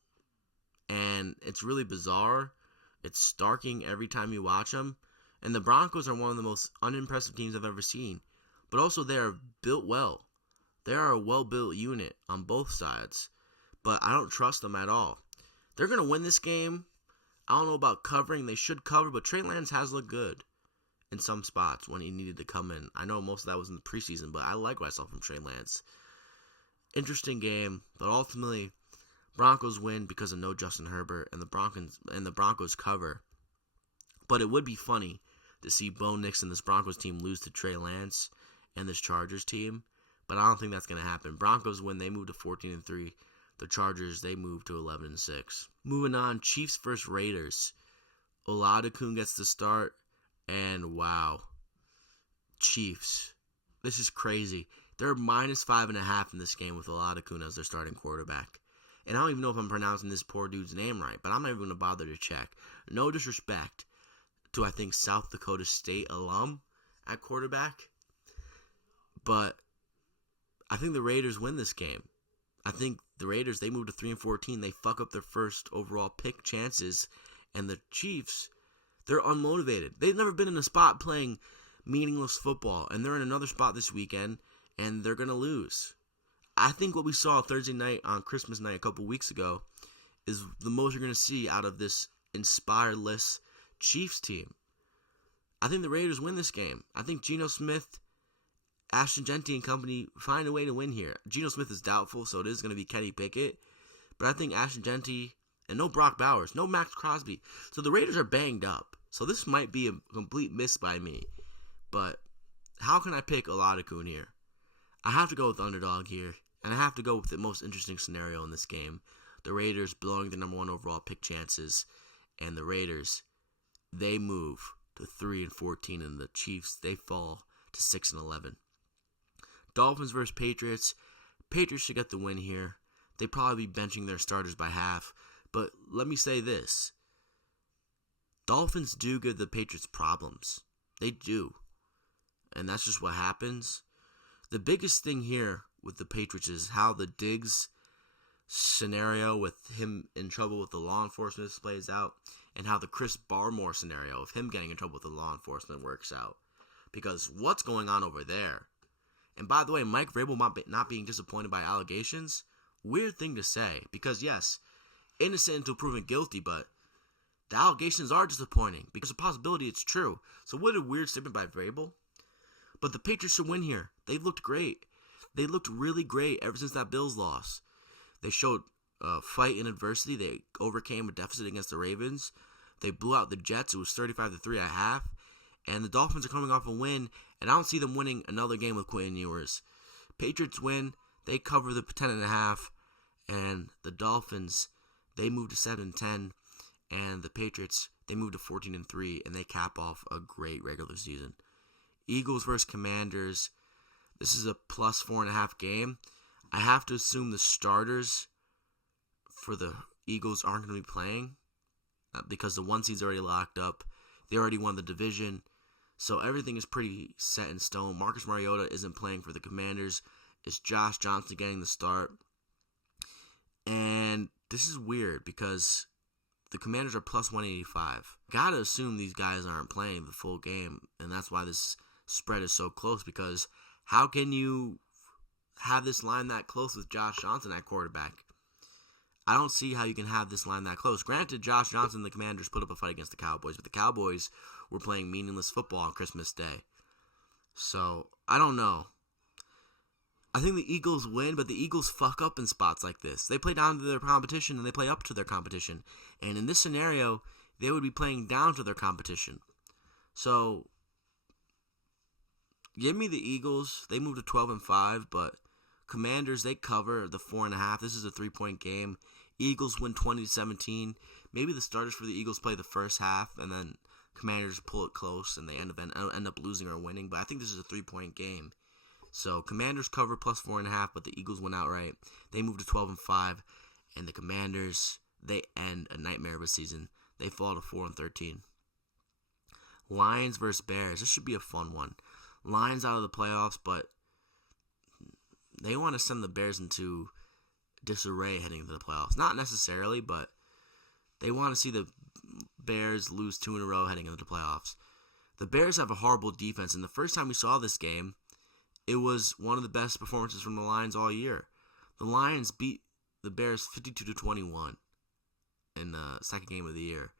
And it's really bizarre. It's starking every time you watch them. And the Broncos are one of the most unimpressive teams I've ever seen. But also they are built well. They are a well-built unit on both sides. But I don't trust them at all. They're going to win this game. I don't know about covering. They should cover, but Trey Lance has looked good in some spots when he needed to come in. I know most of that was in the preseason, but I like what I saw from Trey Lance. Interesting game, but ultimately Broncos win because of no Justin Herbert, and the Broncos cover. But it would be funny to see Bo Nix and this Broncos team lose to Trey Lance and this Chargers team, but I don't think that's going to happen. Broncos win, they move to 14-3. The Chargers, they move to 11-6. Moving on, Chiefs versus Raiders. Oladokun gets the start, and wow. Chiefs. This is crazy. They're minus 5.5 in this game with Oladokun as their starting quarterback. And I don't even know if I'm pronouncing this poor dude's name right, but I'm not even going to bother to check. No disrespect to, I think, South Dakota State alum at quarterback. But I think the Raiders win this game. I think the Raiders, they move to 3-14. They fuck up their first overall pick chances. And the Chiefs, they're unmotivated. They've never been in a spot playing meaningless football. And they're in another spot this weekend, and they're going to lose. I think what we saw Thursday night on Christmas night a couple weeks ago is the most you're going to see out of this inspireless Chiefs team. I think the Raiders win this game. I think Geno Smith, Ashton Jeanty and company find a way to win here. Geno Smith is doubtful, so it is going to be Kenny Pickett. But I think Ashton Jeanty, and no Brock Bowers, no Max Crosby. So the Raiders are banged up. So this might be a complete miss by me. But how can I pick Oladokun here? I have to go with underdog here. And I have to go with the most interesting scenario in this game. The Raiders blowing the number 1 overall pick chances. And the Raiders, they move to 3-14. And the Chiefs, they fall to 6-11. Dolphins versus Patriots. Patriots should get the win here. They'd probably be benching their starters by half. But let me say this. Dolphins do give the Patriots problems. They do. And that's just what happens. The biggest thing here with the Patriots is how the Diggs scenario with him in trouble with the law enforcement plays out, and how the Chris Barmore scenario of him getting in trouble with the law enforcement works out. Because what's going on over there? And by the way, Mike Vrabel not being disappointed by allegations, weird thing to say. Because yes, innocent until proven guilty, but the allegations are disappointing. Because of possibility it's true. So what a weird statement by Vrabel. But the Patriots should win here. They've looked great. They looked really great ever since that Bills loss. They showed fight in adversity. They overcame a deficit against the Ravens. They blew out the Jets. It was 35-3 at half. And the Dolphins are coming off a win, and I don't see them winning another game with Quentin Ewers. Patriots win. They cover the 10.5. And the Dolphins, they move to 7-10. And the Patriots, they move to 14-3, and they cap off a great regular season. Eagles versus Commanders. This is a plus 4.5 game. I have to assume the starters for the Eagles aren't going to be playing because the 1 seed's already locked up. They already won the division. So everything is pretty set in stone. Marcus Mariota isn't playing for the Commanders. It's Josh Johnson getting the start. And this is weird because the Commanders are plus 185. Gotta assume these guys aren't playing the full game, and that's why this spread is so close, because how can you have this line that close with Josh Johnson at quarterback? I don't see how you can have this line that close. Granted, Josh Johnson and the Commanders put up a fight against the Cowboys, but the Cowboys were playing meaningless football on Christmas Day. So, I don't know. I think the Eagles win, but the Eagles fuck up in spots like this. They play down to their competition, and they play up to their competition. And in this scenario, they would be playing down to their competition. So, give me the Eagles. They move to 12-5, but Commanders, they cover the 4.5. This is a 3-point game. Eagles win 20-17. Maybe the starters for the Eagles play the first half, and then Commanders pull it close, and they end up losing or winning. But I think this is a 3-point game. So Commanders cover plus 4.5, but the Eagles win outright. They move to 12-5, and the Commanders, they end a nightmare of a season. They fall to 4-13. Lions versus Bears. This should be a fun one. Lions out of the playoffs, but they want to send the Bears into disarray heading into the playoffs. Not necessarily, but they want to see the Bears lose 2 in a row heading into the playoffs. The Bears have a horrible defense, and the first time we saw this game, it was one of the best performances from the Lions all year. The Lions beat the Bears 52-21 in the second game of the year.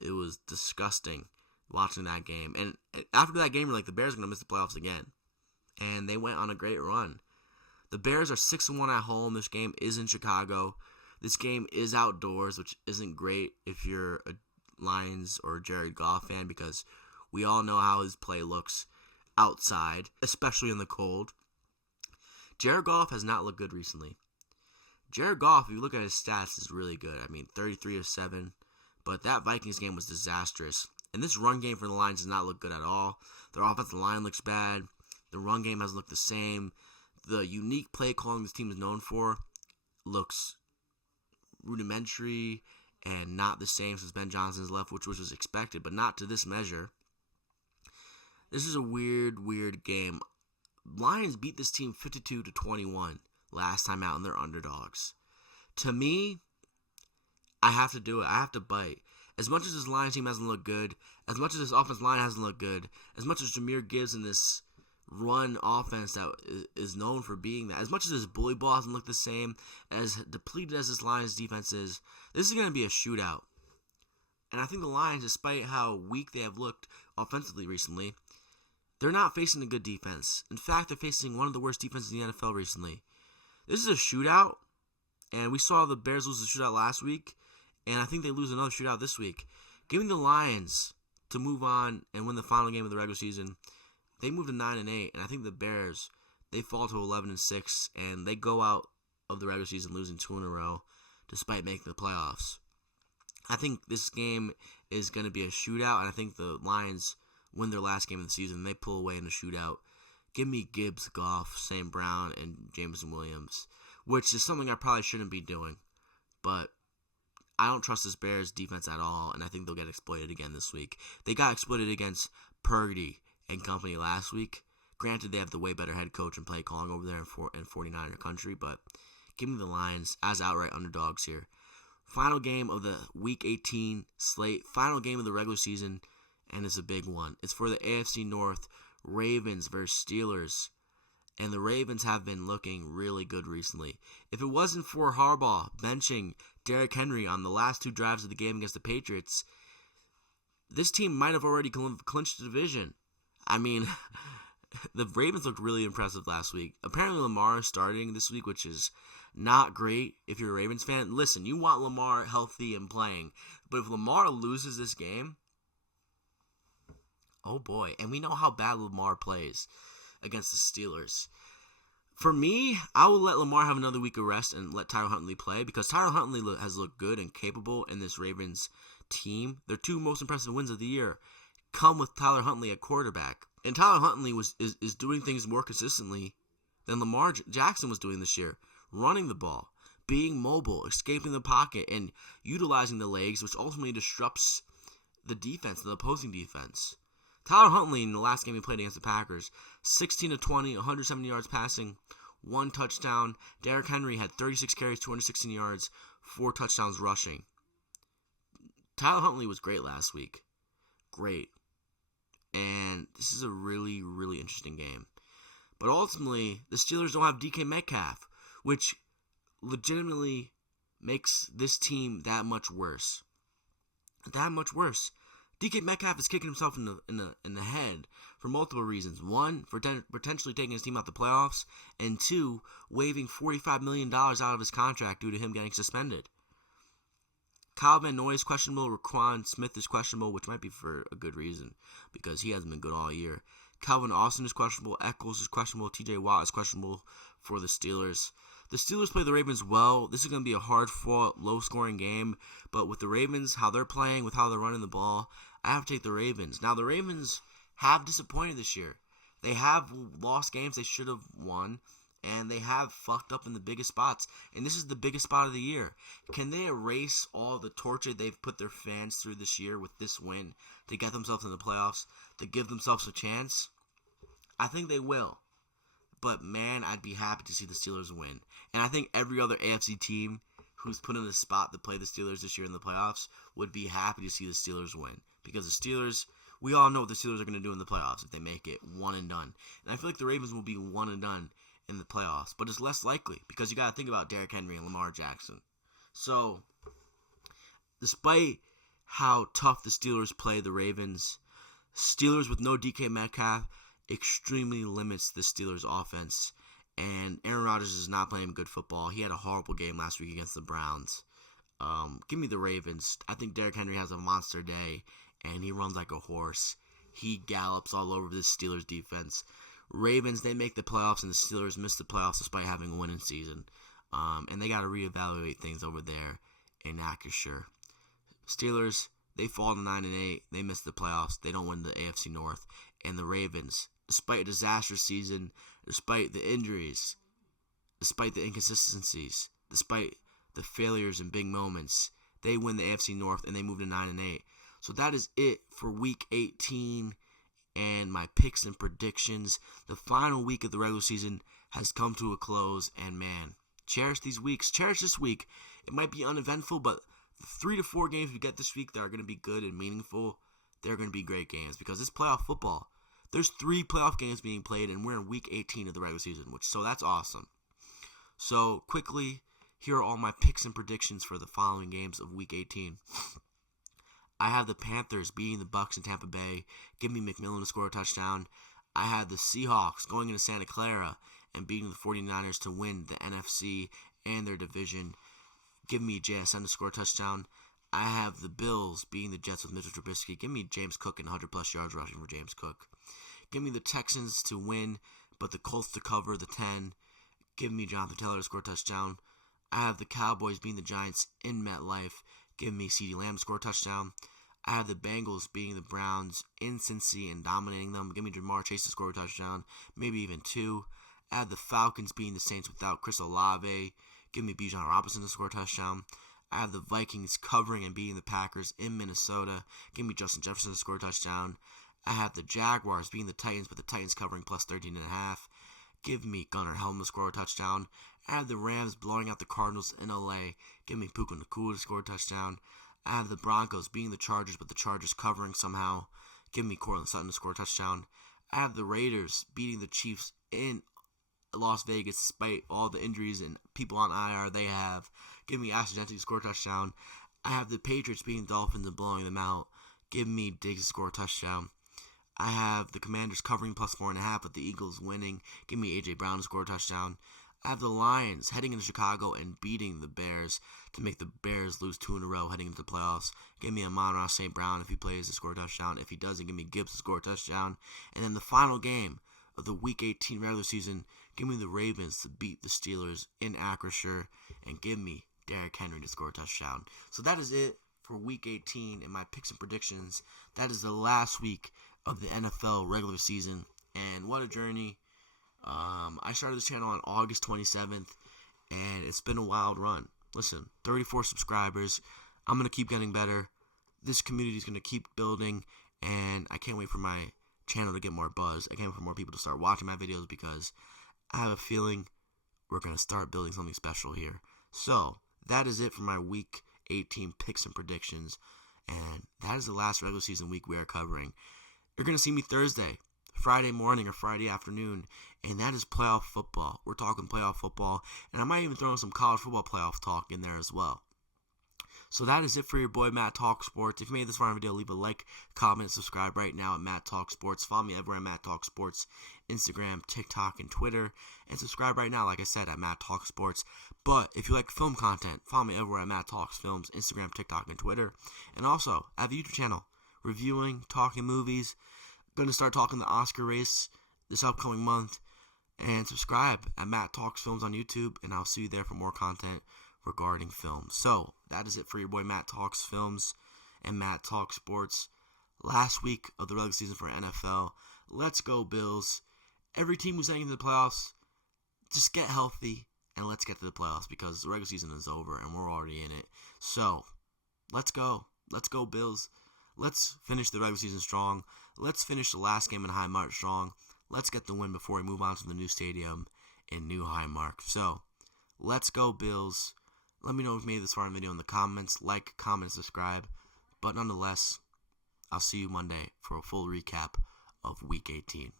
It was disgusting watching that game. And after that game, you're like, the Bears are going to miss the playoffs again. And they went on a great run. The Bears are 6-1 at home. This game is in Chicago. This game is outdoors, which isn't great if you're a Lions or Jared Goff fan, because we all know how his play looks outside, especially in the cold. Jared Goff has not looked good recently. Jared Goff, if you look at his stats, is really good. I mean, 33 of 7, but that Vikings game was disastrous. And this run game for the Lions does not look good at all. Their offensive line looks bad. The run game hasn't looked the same. The unique play calling this team is known for looks rudimentary and not the same since Ben Johnson's left, which was expected, but not to this measure. This is a weird game. Lions beat this team 52-21 last time out, and they're underdogs. To me, I have to do it. I have to bite. As much as this Lions team hasn't looked good, as much as this offensive line hasn't looked good, as much as Jahmyr Gibbs and this run offense that is known for being that, as much as this bully ball hasn't looked the same, as depleted as this Lions defense is, this is going to be a shootout. And I think the Lions, despite how weak they have looked offensively recently, they're not facing a good defense. In fact, they're facing one of the worst defenses in the NFL recently. This is a shootout, and we saw the Bears lose the shootout last week, and I think they lose another shootout this week. Giving the Lions to move on and win the final game of the regular season, they move to 9-8, and I think the Bears, they fall to 11-6, and they go out of the regular season losing 2 in a row, despite making the playoffs. I think this game is going to be a shootout, and I think the Lions win their last game of the season. They pull away in a shootout. Give me Gibbs, Goff, Sam Brown, and Jameson Williams, which is something I probably shouldn't be doing. But I don't trust this Bears defense at all, and I think they'll get exploited again this week. They got exploited against Purdy and company last week. Granted, they have the way better head coach and play calling over there in 49er country, but give me the Lions as outright underdogs here. Final game of the Week 18 slate. Final game of the regular season, and it's a big one. It's for the AFC North, Ravens versus Steelers. And the Ravens have been looking really good recently. If it wasn't for Harbaugh benching Derrick Henry on the last 2 drives of the game against the Patriots, this team might have already clinched the division. I mean, the Ravens looked really impressive last week. Apparently Lamar is starting this week, which is not great if you're a Ravens fan. Listen, you want Lamar healthy and playing. But if Lamar loses this game, oh boy. And we know how bad Lamar plays against the Steelers. For me, I will let Lamar have another week of rest and let Tyler Huntley play, because Tyler Huntley has looked good and capable in this Ravens team. Their 2 most impressive wins of the year come with Tyler Huntley at quarterback. And Tyler Huntley is doing things more consistently than Lamar Jackson was doing this year. Running the ball, being mobile, escaping the pocket, and utilizing the legs, which ultimately disrupts the defense, the opposing defense. Tyler Huntley in the last game he played against the Packers, 16 to 20, 170 yards passing, 1 touchdown. Derrick Henry had 36 carries, 216 yards, 4 touchdowns rushing. Tyler Huntley was great last week. Great. And this is a really, really interesting game. But ultimately, the Steelers don't have DK Metcalf, which legitimately makes this team that much worse. That much worse. DK Metcalf is kicking himself in the head for multiple reasons. One, for potentially taking his team out the playoffs, and two, waiving $45 million out of his contract due to him getting suspended. Kyle Van Noy is questionable. Raquan Smith is questionable, which might be for a good reason because he hasn't been good all year. Calvin Austin is questionable. Echols is questionable. TJ Watt is questionable for the Steelers. The Steelers play the Ravens well. This is going to be a hard-fought, low-scoring game. But with the Ravens, how they're playing, with how they're running the ball, I have to take the Ravens. Now, the Ravens have disappointed this year. They have lost games they should have won, and they have fucked up in the biggest spots. And this is the biggest spot of the year. Can they erase all the torture they've put their fans through this year with this win to get themselves in the playoffs, to give themselves a chance? I think they will. But, man, I'd be happy to see the Steelers win. And I think every other AFC team who's put in a spot to play the Steelers this year in the playoffs would be happy to see the Steelers win. Because the Steelers, we all know what the Steelers are going to do in the playoffs if they make it one and done. And I feel like the Ravens will be one and done in the playoffs. But it's less likely because you got to think about Derrick Henry and Lamar Jackson. So, despite how tough the Steelers play the Ravens, Steelers with no DK Metcalf extremely limits the Steelers' offense, and Aaron Rodgers is not playing good football. He had a horrible game last week against the Browns. Give me the Ravens. I think Derrick Henry has a monster day, and he runs like a horse. He gallops all over this Steelers defense. Ravens, they make the playoffs, and the Steelers miss the playoffs despite having a winning season. And they got to reevaluate things over there in Acrisure. Steelers, they fall to 9-8. They miss the playoffs. They don't win the AFC North. And the Ravens, despite a disastrous season, despite the injuries, despite the inconsistencies, despite the failures and big moments, they win the AFC North and they move to 9-8. So that is it for Week 18 and my picks and predictions. The final week of the regular season has come to a close, and man, cherish these weeks. Cherish this week. It might be uneventful, but the 3 to 4 games we get this week that are going to be good and meaningful, they're going to be great games because it's playoff football. There's 3 playoff games being played, and we're in Week 18 of the regular season, so that's awesome. So, quickly, here are all my picks and predictions for the following games of Week 18. I have the Panthers beating the Bucs in Tampa Bay. Give me McMillan to score a touchdown. I have the Seahawks going into Santa Clara and beating the 49ers to win the NFC and their division. Give me JSN to score a touchdown. I have the Bills beating the Jets with Mitchell Trubisky. Give me James Cook and 100-plus yards rushing for James Cook. Give me the Texans to win, but the Colts to cover the 10. Give me Jonathan Taylor to score a touchdown. I have the Cowboys beating the Giants in MetLife. Give me CeeDee Lamb to score a touchdown. I have the Bengals beating the Browns in Cincy and dominating them. Give me Jamar Chase to score a touchdown, maybe even 2. I have the Falcons beating the Saints without Chris Olave. Give me Bijan Robinson to score a touchdown. I have the Vikings covering and beating the Packers in Minnesota. Give me Justin Jefferson to score a touchdown. I have the Jaguars beating the Titans, but the Titans covering plus 13.5. Give me Gunnar Helm to score a touchdown. I have the Rams blowing out the Cardinals in LA. Give me Puka Nacua to score a touchdown. I have the Broncos beating the Chargers, but the Chargers covering somehow. Give me Courtland Sutton to score a touchdown. I have the Raiders beating the Chiefs in Las Vegas despite all the injuries and people on IR they have. Give me Ashton Jeanty to score a touchdown. I have the Patriots beating the Dolphins and blowing them out. Give me Diggs to score a touchdown. I have the Commanders covering plus 4.5 with the Eagles winning. Give me A.J. Brown to score a touchdown. I have the Lions heading into Chicago and beating the Bears to make the Bears lose 2 in a row heading into the playoffs. Give me Amon-Ra St. Brown if he plays to score a touchdown. If he doesn't, give me Gibbs to score a touchdown. And then the final game of the Week 18 regular season, give me the Ravens to beat the Steelers in Acrisure. And give me Derrick Henry to score a touchdown. So that is it for Week 18 and my picks and predictions. That is the last week of the NFL regular season, and what a journey. I started this channel on August 27th, and it's been a wild run. Listen, 34 subscribers. I'm going to keep getting better. This community is going to keep building, and I can't wait for my channel to get more buzz. I can't wait for more people to start watching my videos because I have a feeling we're going to start building something special here. So, that is it for my Week 18 picks and predictions, and that is the last regular season week we are covering. You're going to see me Thursday, Friday morning, or Friday afternoon, and that is playoff football. We're talking playoff football, and I might even throw in some college football playoff talk in there as well. So that is it for your boy Matt Talk Sports. If you made this far in the video, leave a like, comment, subscribe right now at Matt Talk Sports. Follow me everywhere at Matt Talk Sports, Instagram, TikTok, and Twitter. And subscribe right now, like I said, at Matt Talk Sports. But if you like film content, follow me everywhere at Matt Talks Films, Instagram, TikTok, and Twitter. And also, I have a YouTube channel, reviewing, talking movies. Going to start talking the Oscar race this upcoming month. And subscribe at Matt Talks Films on YouTube, and I'll see you there for more content regarding film. So, that is it for your boy Matt Talks Films and Matt Talks Sports. Last week of the regular season for NFL. Let's go, Bills. Every team who's heading into the playoffs, just get healthy and let's get to the playoffs because the regular season is over and we're already in it. So, let's go. Let's go, Bills. Let's finish the regular season strong. Let's finish the last game in Highmark strong. Let's get the win before we move on to the new stadium in New Highmark. So, let's go, Bills. Let me know if you made this far in the video in the comments. Like, comment, subscribe. But nonetheless, I'll see you Monday for a full recap of Week 18.